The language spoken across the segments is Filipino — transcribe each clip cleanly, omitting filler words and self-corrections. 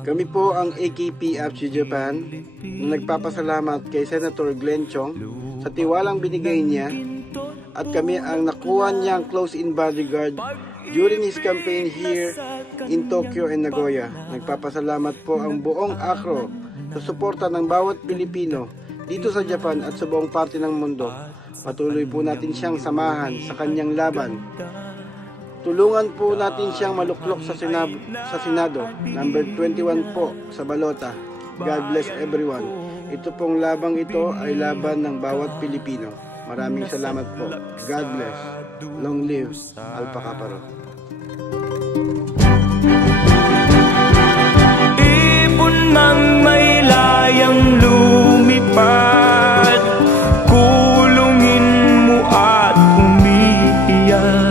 Kami po ang AKP-APSU Japan na nagpapasalamat kay Senator Glenn Chong sa tiwalang binigay niya at kami ang nakuha niyang close-in bodyguard during his campaign here in Tokyo and Nagoya. Nagpapasalamat po ang buong ACRO sa suporta ng bawat Pilipino dito sa Japan at sa buong parte ng mundo. Patuloy po natin siyang samahan sa kanyang laban. Tulungan po natin siyang maluklok sa Senado, number 21 po sa balota. God bless everyone. Ito pong labang ito ay laban ng bawat Pilipino. Maraming salamat po. God bless. Long live Alpha Kappa Rho. Ibon mang may layang lumipad, kulungin mo at umiiyak.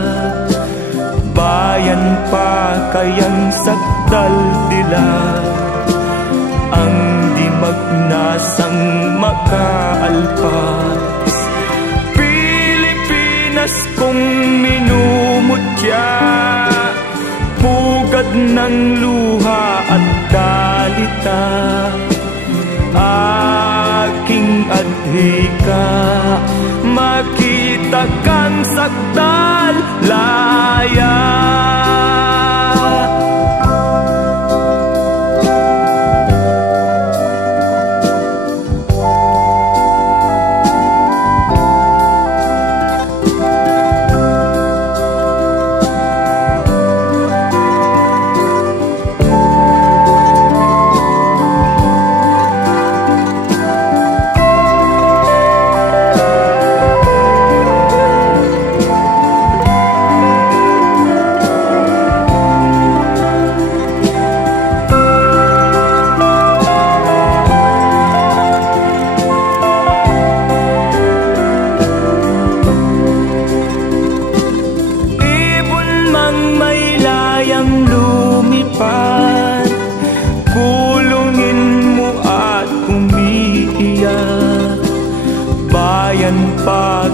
Bayan pa kayang sakdal dilag, ang di magnasang makaalpas. Pilipinas kong minumutya, pugad ng luha at dalita. Aking adhika, makita kang sakdal laya.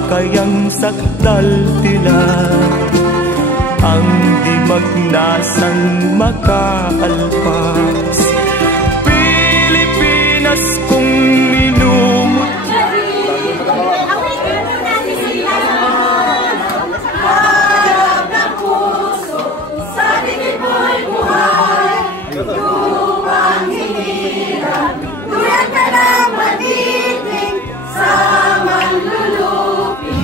Kayang sakdal dilag, ang di magnasang makaalpas. Pilipinas kong minumut. Hayag ng puso, sa dibdib mo'y buhay. Lumang hinirang, tuyat ka ng matiting sa manlulupi.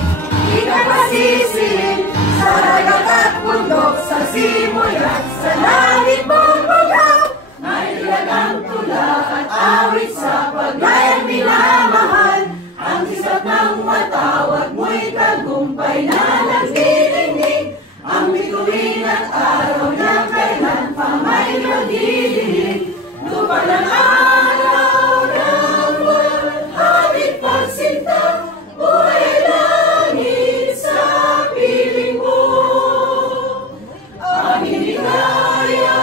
Sisihin sa dagat at bundok, sa simoy at sa langit mong bugaw. May ilagang tula at awit sa paglayang minamahal. Ang kisap ng matawag mo'y tagumpay na nagdidingding. Ang bituin at araw na kailan pa may magdidinig. Lupa ng araw ng buwan, habit pagsinta, buhay langit sa piling mo. Ang hinikaya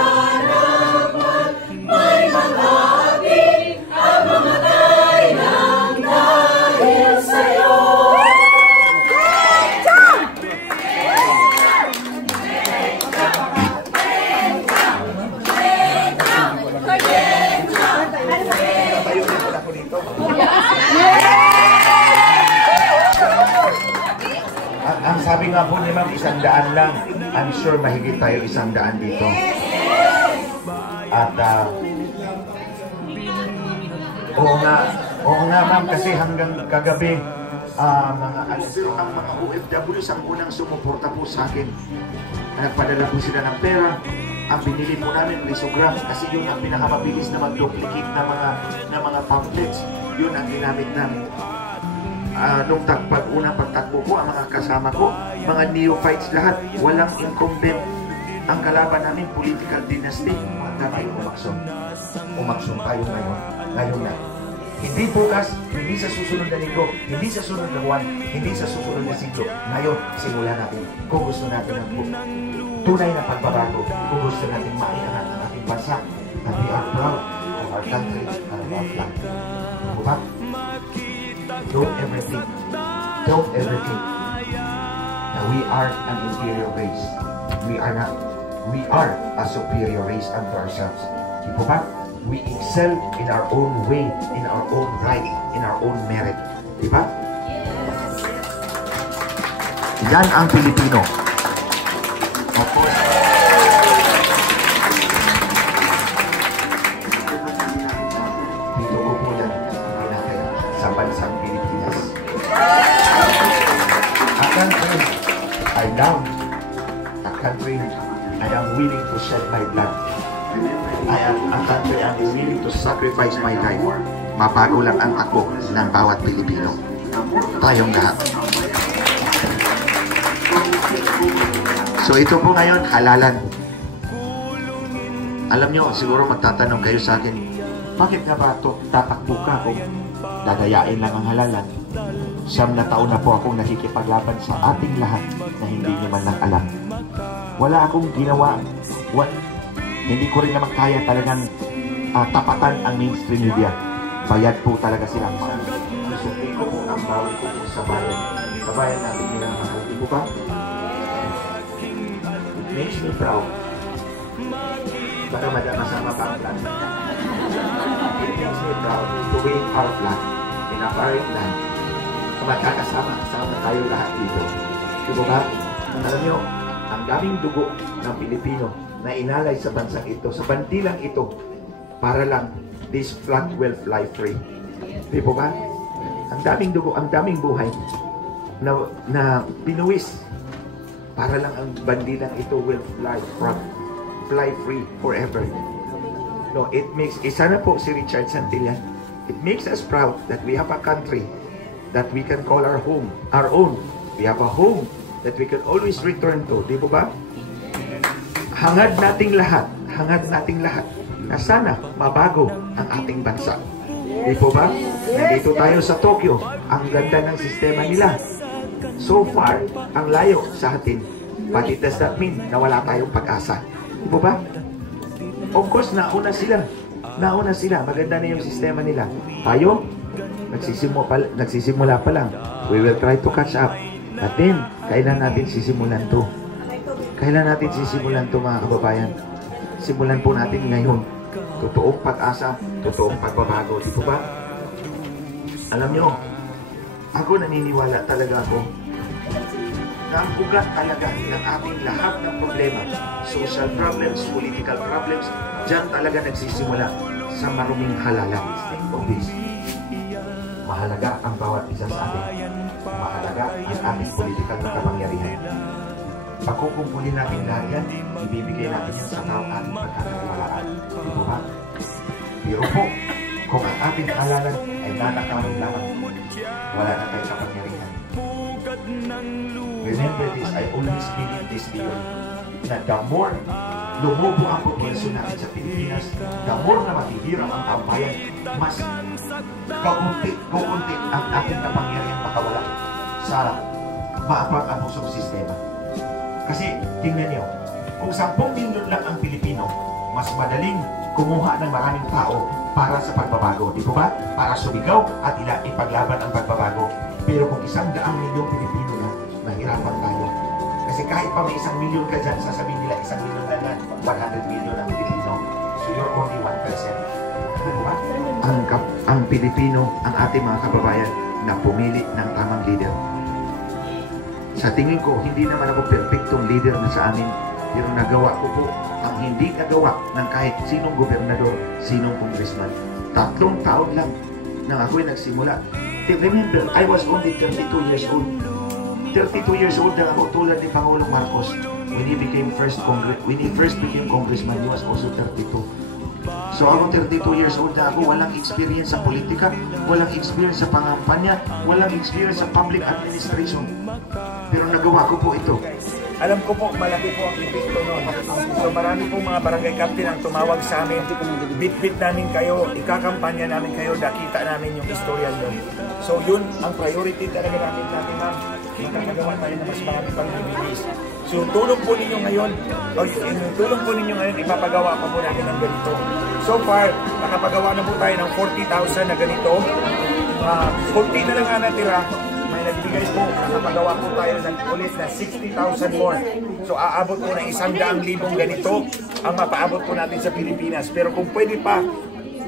naman may mag-aabig, ang mamatay ng dahil sa'yo. Ang sabi nga po ni Ma'am, 100 lang. I'm sure mahigit tayo 100 dito. At oo nga ma'am, kasi hanggang kagabi mga pero ang mga OFWs ang unang sumuporta po sa akin. Nagpadala po sila ng pera. Ang binili po namin lithograph kasi yun ang pinakamabilis na mag-duplicate na mga pamphlets. Yun ang ginamit namin. Nung unang pagtakbo ko, ang mga kasama ko, mga neophytes lahat, walang incumbent. Ang kalaban namin, political dynasty. Huwag tayo umaksyon. Umaksyon tayo ngayon na. Hindi bukas, hindi sa susunod na linggo, hindi sa susunod na buwan, hindi sa susunod na siglo. Ngayon, simulan natin. Kung gusto natin ng tunay na pagbabago, kung gusto natin maiangat ang ating bansa, and we are proud of our country and of our flag. Diba? Don't ever think na we are an inferior race. We are not. We are a superior race unto ourselves. Di po ba? We excel in our own way, in our own right, in our own merit. Di ba? Yan ang Pilipino. Of course, dito ko po yan pinakaya sa bansang Pilipinas. A country I love, a country I am willing to shed my blood. I am a country I am willing to sacrifice my life. Mabago lang ang ako ng bawat Pilipino. Tayong lahat. So ito po ngayon, halalan. Alam nyo, siguro magtatanong kayo sa akin, bakit nga ba ito tatakbo ka kung dadayain lang ang halalan? 9 na taon na po akong nakikipaglaban sa ating lahat na hindi nyo man lang alam. Wala akong ginawa. Hindi ko rin naman kaya talagang tapatan ang mainstream media. Bayad po talaga silang mahal. Susukin ko po ang bawal ko sa bayan. Sa bayan natin nilang mahal. Di po ba? It makes me proud. Baka masama pa ang plan. It makes me proud to wave our flag in a foreign land. Magkakasama-kasama tayo lahat dito. Di po ba? Alam nyo, ang daming dugo ng Pilipino na inalay sa bansang ito, sa bandilang ito, para lang this flag will fly free. Di po ba? Ang daming dugo, ang daming buhay na pinuwis para lang ang bandilang ito will fly free forever. No, it makes, isa na po si Richard Santillan, it makes us proud that we have a country that we can call our home, our own. We have a home that we can always return to. Di po ba? Hangad nating lahat na sana mabago ang ating bansa. Di po ba? Nandito tayo sa Tokyo. Ang ganda ng sistema nila. So far, ang layo sa atin. But it does not mean na wala tayong pag-asa. Di po ba? Of course, nauna sila. Maganda na yung sistema nila. Tayo, nagsisimula pa lang. We will try to catch up. But then, kailan natin sisimulan to? Mga kababayan? Simulan po natin ngayon. Totoong pag-asa, totoong pagbabago. Di po ba? Alam nyo, ako naniniwala talaga ako na ang ugat talaga ng ating lahat ng problema, social problems, political problems, dyan talaga nagsisimula sa maruming halalan. Mahalaga ang bawat isa sa atin. Mahalaga ang ating political na kapangyarihan. Pagkukumpulin natin lahat yan, ibibigay natin yan sa tao ating pagkakatiwalaan. Di po ba? Pero po, kung ang ating halalan ay nanakawin lamang, wala na tayong kapangyarihan. Remember this, I always believe this theory, na the more lumubo ang populasyon natin sa Pilipinas, the more na matihirap ang tambayan, mas kukunti ang ating kapangyarihan makawala sa maapag-abusong sistema. Kasi, tingnan niyo, kung 10 milyon lang ang Pilipino, mas madaling kumuha ng maraming tao para sa pagbabago. Di po ba? Para sumigaw at ipaglaban ang pagbabago. Pero kung 100 milyong Pilipino na, nahirapan tayo. Kasi kahit pa may 1 milyon ka dyan, sasabihin nila 1 milyon lang yan, 100 milyon ang Pilipino. So you're only 1%. Di po ba? Ang Pilipino, ang ating mga kababayan, na pumili ng tamang leader. Sa tingin ko, hindi naman ako perfectong leader na sa amin. Pero nagawa ko po ang hindi nagawa ng kahit sinong gobernador, sinong congressman. 3 taon lang nang ako'y nagsimula. Remember, I was only 32 years old. 32 years old na ako tulad ni Pangulong Marcos. When he first became congressman, he was also 32. So ako 32 years old na ako, walang experience sa politika, walang experience sa pangampanya, walang experience sa public administration. Pero nagawa ko po ito. Alam ko po, malaki po ang epekto noon. So marami pong mga barangay captain ang tumawag sa amin. Bit-bit namin kayo, ikakampanya namin kayo, nakita namin yung istorya nyo. So yun, ang priority talaga natin ma'am. Makakagawa tayo na mas marami pang bibilis. So tulong po ninyo ngayon, ipapagawa pa po natin ng ganito. So far, nakapagawa na po tayo ng 40,000 na ganito. 40 na lang ang natira. May guys po, nakapagawa po tayo ng ulit na 60,000 more. So aabot po ng 100,000 ganito ang mapaabot po natin sa Pilipinas. Pero kung pwede pa,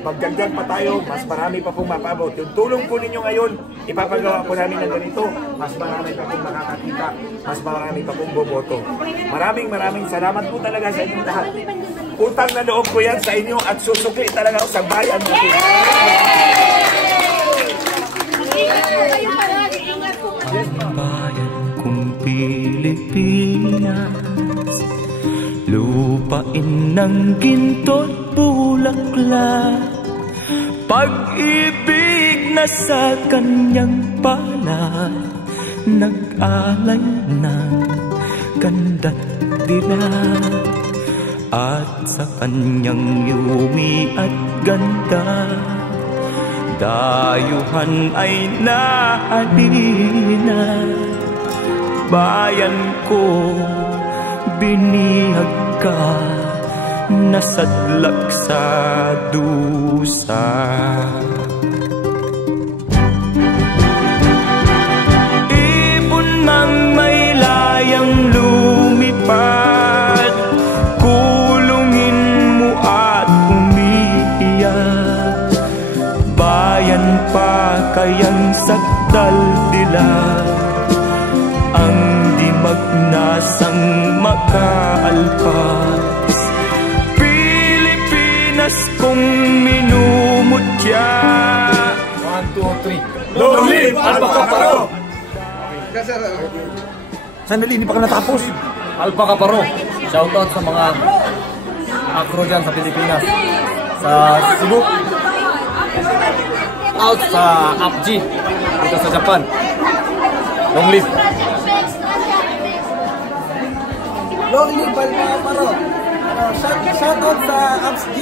magdagdag pa tayo, mas marami pa pong mapaabot. Yung tulong po ninyo ngayon, ipapagawa po namin ng ganito, mas marami pa pong makakakita, mas marami pa pong boboto. Maraming salamat po talaga sa inyong lahat. Utang na loob ko yan sa inyo at susukli talaga ako sa bayan natin. Ang bayan kong Pilipinas, lupain ng ginto't bulaklak, pag-ibig na sa kanyang palad, nag-alay ng ganda't dilag, at sa kanyang yumi at ganda, dayuhan ay nahalina. Bayan ko, binihag ka, nasadlak sa dusa. Ibon mang may layang lumipad, kulungin mo at umiiyak. Bayan pa kayang sakdal dilag, ang di magnasang makaalpas. Pilipinas kong minumutya. 1, 2, 3. Long live Alpha Kaparo! Sandali, hindi pa ka natapos. Alpha Kaparo. Shoutout sa mga acro dyan sa Pilipinas. Sa Cebu. Out sa APG. Dito sa Japan. Long live. Long live Alpha Kaparo. Shoutout sa APG.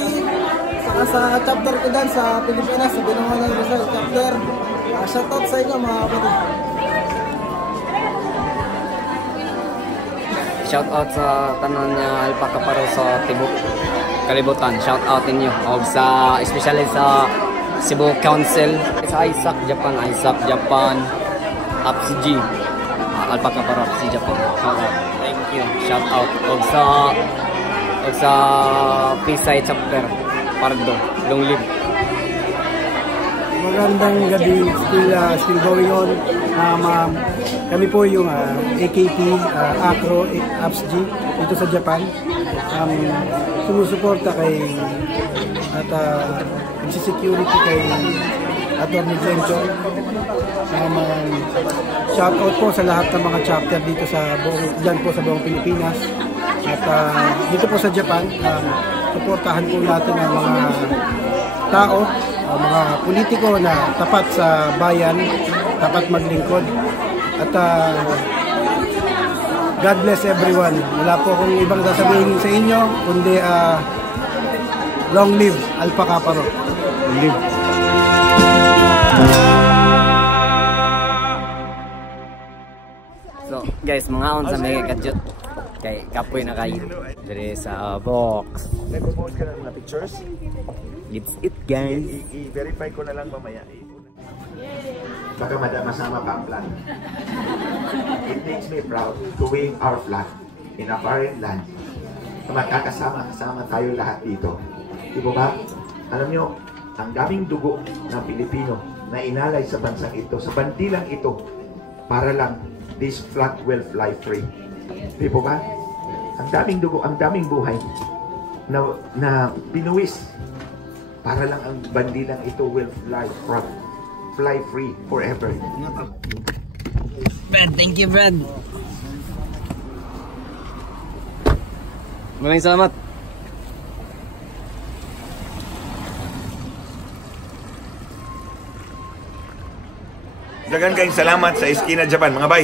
Saka sa chapter ko dyan sa Pilipinas. Sa Binangon ng Rizal chapter. Shoutout sa inyo mga kapatid. Shout out sa tanan niya Alpha Kaparo sa Tibok Kalibutan. Shout out ninyo. O sa especially sa Cebu Council, sa Isaac Japan, APCG, Alpha Kaparo APCG Japan. Shout out. Thank you. Shout out. O sa Pisay chapter Pardo. Long live. Magandang gabi, still going on. Kami po yung AKP, Acro, APSG, dito sa Japan. Sumusuporta kay at nagsisecurity kay Atty. Glenchong. Shout out po sa lahat ng mga chapter dito sa buong Pilipinas. At dito po sa Japan, suportahan po natin ang mga tao, mga politiko na tapat sa bayan, tapat maglingkod. At God bless everyone. Wala po akong ibang sasabihin sa inyo, kundi long live Alpha Kaparo. Long live. So guys, mga on sa mga kadjut kay kapoy na kayo dire sa box. Nagpo-post ka ng mga pictures? It's it guys. I-verify ko na lang mamaya. Baka masama pa ang plan. It makes me proud to wave our flag in a foreign land. Magkakasama-kasama tayo lahat dito. Di ba? Alam nyo, ang daming dugo ng Pilipino na inalay sa bansang ito, sa bandilang ito, para lang this flag will fly free. Di ba? Ang daming dugo, ang daming buhay na binuwis para lang ang bandilang ito will fly free forever. Brad, thank you Brad. Maraming salamat. Dagan kayong salamat sa Esquina Japan, mga bay.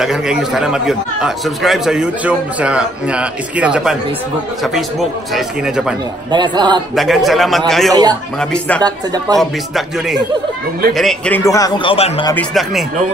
Dagan kayong salamat yun. Subscribe sa YouTube sa Esquina Japan. Sa Facebook sa Esquina Japan. Dagan salamat. Dagan salamat kayo, mga bisdak. Bisdak sa Japan. Oh, bisdak yun eh. Kining duha akong kauban, mga bisdak ni.